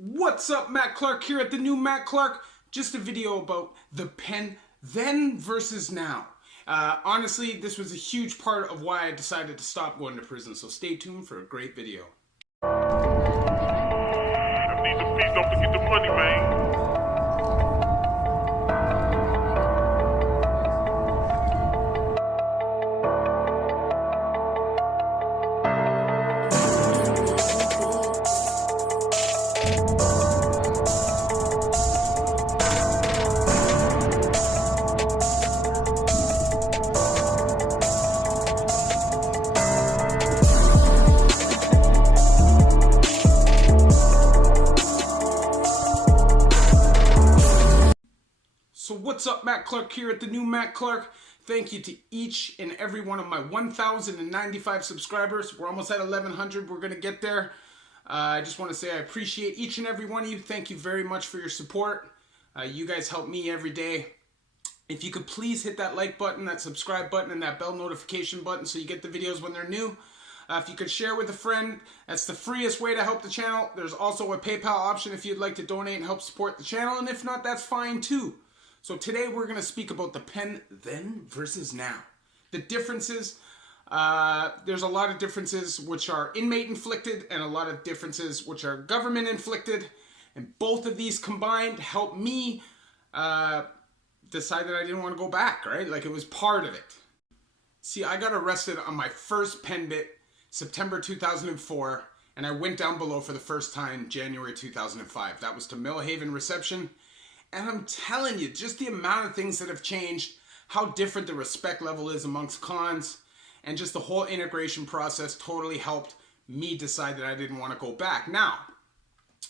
What's up, Matt Clark here at the new Matt Clark. Just a video about the pen then versus now. Honestly, this was a huge part of why I decided to stop going to prison, so stay tuned for a great video. I need the peace, don't forget the money, man. So what's up, Matt Clark here at the new Matt Clark. Thank you to each and every one of my 1,095 subscribers. We're almost at 1,100. We're going to get there. I just want to say I appreciate each and every one of you. Thank you very much for your support. You guys help me every day. If you could please hit that like button, that subscribe button, and that bell notification button so you get the videos when they're new. If you could share with a friend, that's the freest way to help the channel. There's also a PayPal option if you'd like to donate and help support the channel, and if not, that's fine too. So today we're going to speak about the pen then versus now. The differences, there's a lot of differences which are inmate inflicted and a lot of differences which are government inflicted. And both of these combined helped me decide that I didn't want to go back, right? Like it was part of it. See, I got arrested on my first pen bit, September 2004, and I went down below for the first time January 2005. That was to Millhaven Reception. And I'm telling you, just the amount of things that have changed, how different the respect level is amongst cons, and just the whole integration process totally helped me decide that I didn't want to go back. Now,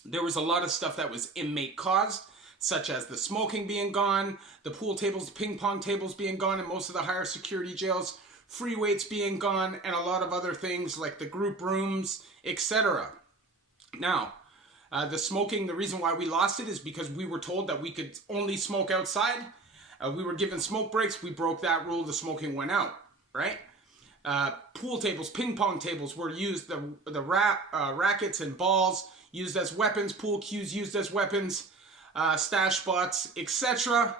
there was a lot of stuff that was inmate-caused, such as the smoking being gone, the pool tables, the ping pong tables being gone in most of the higher security jails, free weights being gone, and a lot of other things like the group rooms, etc. Now, the smoking, the reason why we lost it is because we were told that we could only smoke outside. We were given smoke breaks. We broke that rule. The smoking went out, right? Pool tables, ping pong tables were used. The rackets and balls used as weapons. Pool cues used as weapons. Stash spots, etc.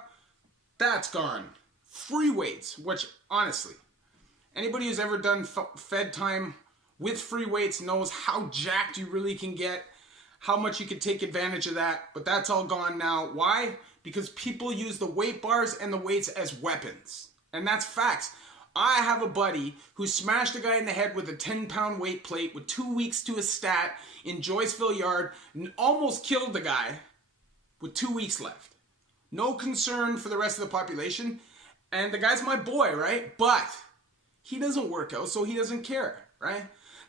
That's gone. Free weights, which honestly, anybody who's ever done fed time with free weights knows how jacked you really can get. How much you can take advantage of that, but that's all gone now. Why? Because people use the weight bars and the weights as weapons. And that's facts. I have a buddy who smashed a guy in the head with a 10-pound weight plate with 2 weeks to a stat in Joyceville Yard and almost killed the guy with 2 weeks left. No concern for the rest of the population. And the guy's my boy, right? But he doesn't work out, so he doesn't care, right?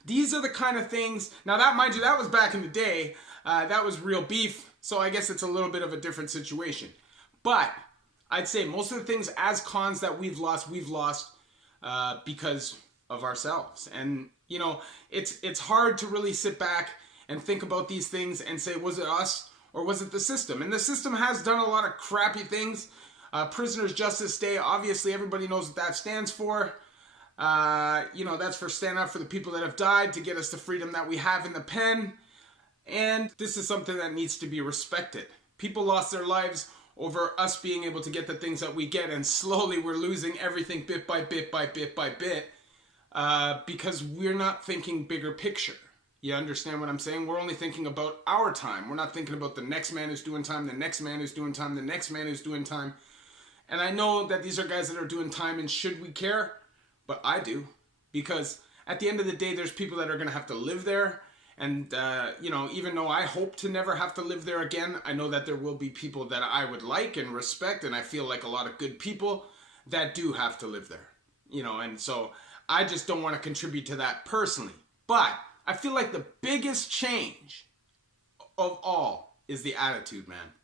These are the kind of things, now that, mind you, that was back in the day, that was real beef, so I guess it's a little bit of a different situation. But I'd say most of the things as cons that we've lost because of ourselves. And, you know, it's hard to really sit back and think about these things and say, was it us or was it the system? And the system has done a lot of crappy things. Prisoners Justice Day, obviously everybody knows what that stands for. You know, that's for stand up for the people that have died to get us the freedom that we have in the pen. And this is something that needs to be respected. People lost their lives over us being able to get the things that we get, and slowly we're losing everything bit by bit by bit by bit because we're not thinking bigger picture. You understand what I'm saying? We're only thinking about our time. We're not thinking about the next man who's doing time, the next man who's doing time, the next man who's doing time. And I know that these are guys that are doing time, and should we care? But I do, because at the end of the day, there's people that are going to have to live there. And, you know, even though I hope to never have to live there again, I know that there will be people that I would like and respect. And I feel like a lot of good people that do have to live there, you know, and so I just don't want to contribute to that personally. But I feel like the biggest change of all is the attitude, man.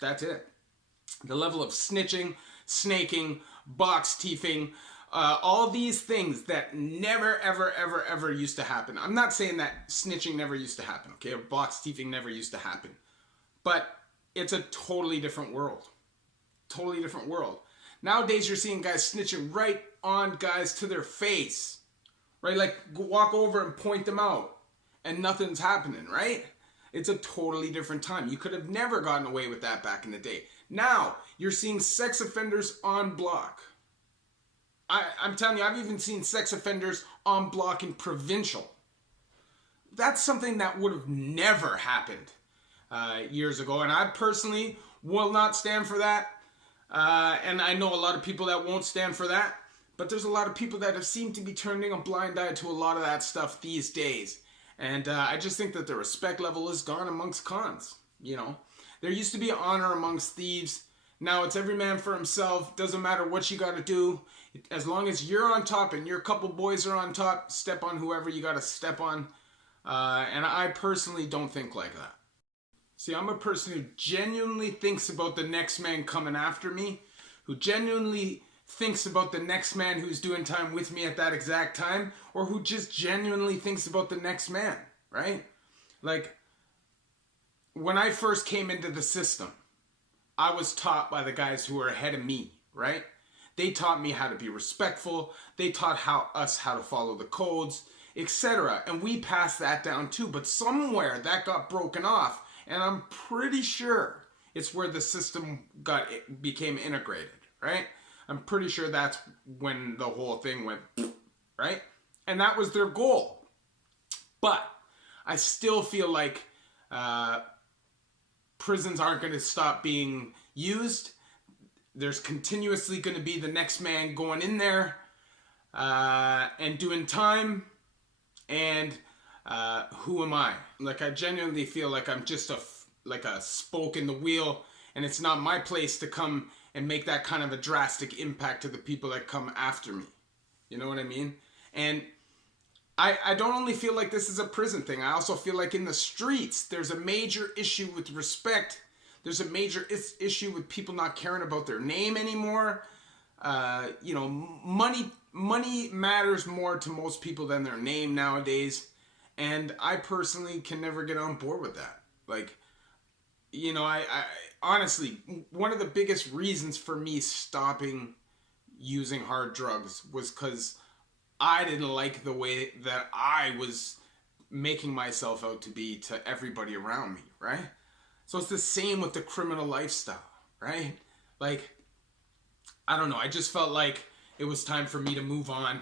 That's it. The level of snitching, snaking, box teething, all these things that never, ever, ever, ever used to happen. I'm not saying that snitching never used to happen, okay? Or box thieving never used to happen. But it's a totally different world. Totally different world. Nowadays, you're seeing guys snitching right on guys to their face. Right? Like, walk over and point them out. And nothing's happening, right? It's a totally different time. You could have never gotten away with that back in the day. Now, you're seeing sex offenders on block. I'm telling you, I've even seen sex offenders on block in provincial. That's something that would have never happened years ago. And I personally will not stand for that. And I know a lot of people that won't stand for that. But there's a lot of people that have seemed to be turning a blind eye to a lot of that stuff these days. And I just think that the respect level is gone amongst cons, you know. There used to be honor amongst thieves. Now it's every man for himself. Doesn't matter what you got to do. As long as you're on top and your couple boys are on top, step on whoever you got to step on. And I personally don't think like that. See, I'm a person who genuinely thinks about the next man coming after me, who genuinely thinks about the next man who's doing time with me at that exact time, or who just genuinely thinks about the next man, right? Like, when I first came into the system, I was taught by the guys who were ahead of me, right? They taught me how to be respectful. They taught us how to follow the codes, etc. And we passed that down too. But somewhere that got broken off, and I'm pretty sure it's where the system became integrated, right? I'm pretty sure that's when the whole thing went, right? And that was their goal. But I still feel like prisons aren't going to stop being used. There's continuously going to be the next man going in there and doing time. And who am I? Like, I genuinely feel like I'm just a spoke in the wheel, and it's not my place to come and make that kind of a drastic impact to the people that come after me. You know what I mean? And I don't only feel like this is a prison thing. I also feel like in the streets, there's a major issue with respect. There's a major issue with people not caring about their name anymore. You know, money matters more to most people than their name nowadays. And I personally can never get on board with that. Like, you know, I honestly, one of the biggest reasons for me stopping using hard drugs was because I didn't like the way that I was making myself out to be to everybody around me, right? So it's the same with the criminal lifestyle, right? Like, I don't know, I just felt like it was time for me to move on,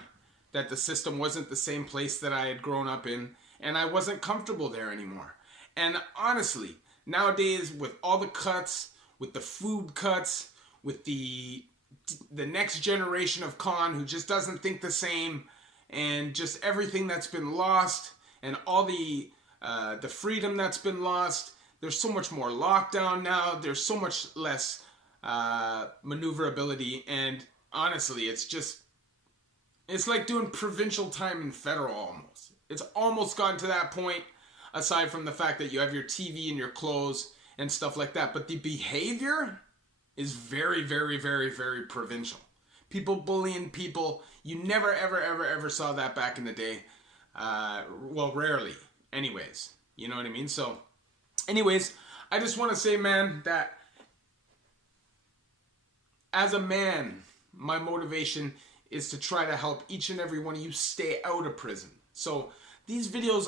that the system wasn't the same place that I had grown up in, and I wasn't comfortable there anymore. And honestly, nowadays, with all the cuts, with the food cuts, with the next generation of con who just doesn't think the same, and just everything that's been lost, and all the freedom that's been lost, there's so much more lockdown now, there's so much less maneuverability, and honestly, it's like doing provincial time in federal almost. It's almost gotten to that point, aside from the fact that you have your TV and your clothes and stuff like that. But the behavior is very, very, very, very provincial. People bullying people. You never, ever, ever, ever saw that back in the day. Well, rarely. Anyways. You know what I mean? So, anyways, I just want to say, man, that as a man, my motivation is to try to help each and every one of you stay out of prison. So, these videos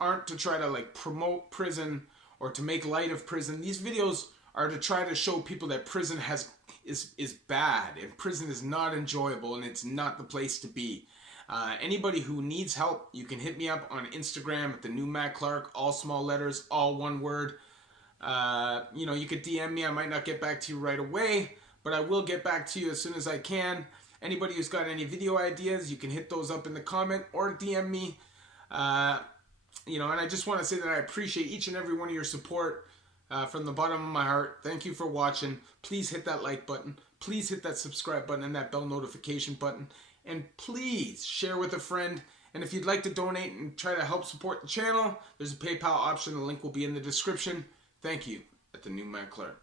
aren't to try to like promote prison or to make light of prison. These videos are to try to show people that prison is bad, and prison is not enjoyable, and it's not the place to be. Anybody who needs help, you can hit me up on Instagram at the new Matt Clark, all small letters, all one word. You know, you could DM me. I might not get back to you right away, but I will get back to you as soon as I can. Anybody who's got any video ideas, you can hit those up in the comment or DM me. You know, and I just want to say that I appreciate each and every one of your support from the bottom of my heart. Thank you for watching. Please hit that like button. Please hit that subscribe button and that bell notification button. And please share with a friend. And if you'd like to donate and try to help support the channel, there's a PayPal option. The link will be in the description. Thank you. At the new Matt Clark.